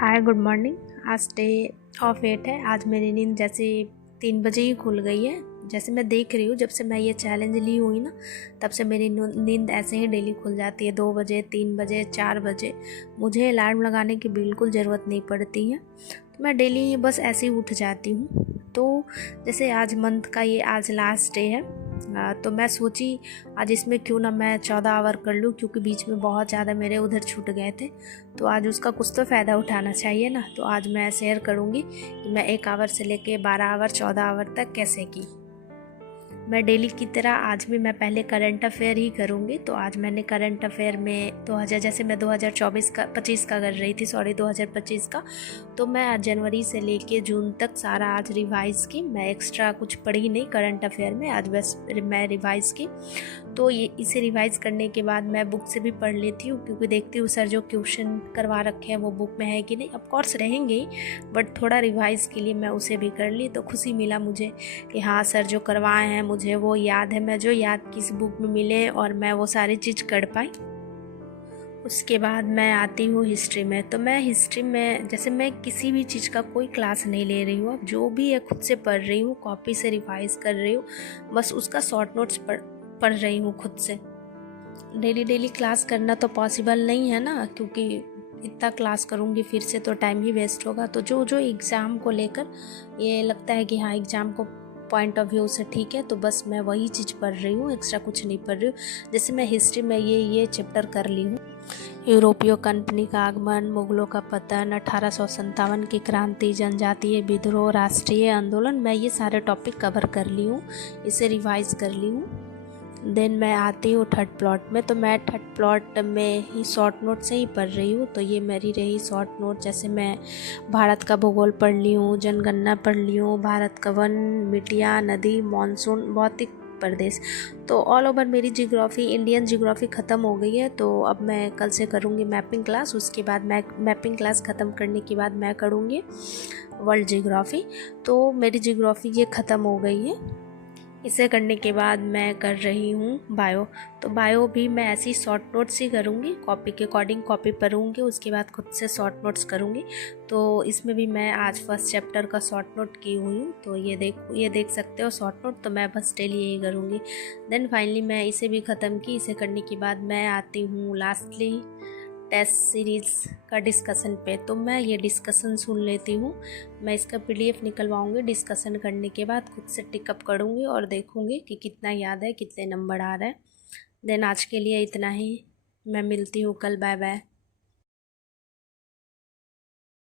हाय, good morning. आज day of 8 है। आज मेरी नींद जैसे 3 बजे ही खुल गई है। जैसे मैं देख रही हूँ, जब से मैं ये चैलेंज ली हुई ना, तब से मेरी नींद ऐसे ही डेली खुल जाती है। 2 बजे, 3 बजे, 4 बजे। मुझे अलार्म लगाने की बिल्कुल ज़रूरत नहीं पड़ती है, तो मैं डेली बस ऐसे ही उठ जाती हूँ। तो जैसे आज मंथ का ये आज लास्ट डे है, तो मैं सोची आज इसमें क्यों ना मैं 14 आवर कर लूँ, क्योंकि बीच में बहुत ज़्यादा मेरे उधर छूट गए थे। तो आज उसका कुछ तो फ़ायदा उठाना चाहिए ना। तो आज मैं शेयर करूँगी कि मैं 1 आवर से लेके 12 आवर 14 आवर तक कैसे की। मैं डेली की तरह आज भी मैं पहले करंट अफेयर ही करूँगी। तो आज मैंने करंट अफेयर में 2000 जैसे मैं 2024 का 25 का कर रही थी, 2025 का। तो मैं आज जनवरी से लेके जून तक सारा आज रिवाइज़ की। मैं एक्स्ट्रा कुछ पढ़ी नहीं करंट अफेयर में, आज बस मैं रिवाइज़ की। तो ये इसे रिवाइज़ करने के बाद मैं बुक से भी पढ़ लेती हूँ, क्योंकि देखती हूँ सर जो क्वेश्चन करवा रखे हैं वो बुक में है कि नहीं। ऑफ कोर्स रहेंगे ही, बट थोड़ा रिवाइज़ के लिए मैं उसे भी कर ली। तो खुशी मिला मुझे कि हाँ, सर जो करवाए हैं मुझे वो याद है, मैं जो याद किस बुक में मिले और मैं वो सारी चीज़ कर पाई। उसके बाद मैं आती हूँ हिस्ट्री में। तो मैं हिस्ट्री में जैसे मैं किसी भी चीज़ का कोई क्लास नहीं ले रही हूँ, जो भी है खुद से पढ़ रही हूँ, कॉपी से रिवाइज़ कर रही हूँ, बस उसका शॉर्ट नोट्स पढ़ रही हूँ खुद से। डेली क्लास करना तो पॉसिबल नहीं है ना, क्योंकि इतना क्लास करूँगी फिर से तो टाइम ही वेस्ट होगा। तो जो एग्ज़ाम को लेकर ये लगता है कि हाँ, एग्ज़ाम को पॉइंट ऑफ व्यू से ठीक है, तो बस मैं वही चीज़ पढ़ रही हूँ, एक्स्ट्रा कुछ नहीं पढ़ रही हूँ। जैसे मैं हिस्ट्री में ये चैप्टर कर ली हूँ। यूरोपीय कंपनी का आगमन, मुगलों का पतन, 1857 की क्रांति, जनजातीय विद्रोह, राष्ट्रीय आंदोलन, मैं ये सारे टॉपिक कवर कर ली हूँ, इसे रिवाइज़ कर ली हूँ। देन मैं आती हूँ थर्ड प्लॉट में। तो मैं थर्ड प्लॉट में ही शॉर्ट नोट से ही पढ़ रही हूँ। तो ये मेरी रही शॉर्ट नोट। जैसे मैं भारत का भूगोल पढ़ ली हूँ, जनगणना पढ़ ली हूँ, भारत का वन, मिट्टियाँ, नदी, मानसून, भौतिक प्रदेश। तो ऑल ओवर मेरी जियोग्राफी, इंडियन जियोग्राफी ख़त्म हो गई है। तो अब मैं कल से करूँगी मैपिंग क्लास। उसके बाद मैं मैपिंग क्लास ख़त्म करने के बाद मैं करूँगी वर्ल्ड जियोग्राफी। तो मेरी जियोग्राफी ये ख़त्म हो गई है। इसे करने के बाद मैं कर रही हूँ बायो। तो बायो भी मैं ऐसी शॉर्ट नोट्स ही करूँगी, कॉपी के अकॉर्डिंग कॉपी पढ़ूँगी, उसके बाद खुद से शॉर्ट नोट्स करूँगी। तो इसमें भी मैं आज फर्स्ट चैप्टर का शॉर्ट नोट की हुई हूँ। तो ये देख सकते हो शॉर्ट नोट। तो मैं बस डेली यही करूँगी। देन फाइनली मैं इसे भी ख़त्म की। इसे करने के बाद मैं आती हूँ लास्टली टेस्ट सीरीज़ का डिस्कशन पे। तो मैं ये डिस्कशन सुन लेती हूँ। मैं इसका PDF निकलवाऊँगी। डिस्कशन करने के बाद खुद से टिकअप करूँगी और देखूँगी कि कितना याद है, कितने नंबर आ रहे हैं। देन आज के लिए इतना ही। मैं मिलती हूँ कल। Bye bye.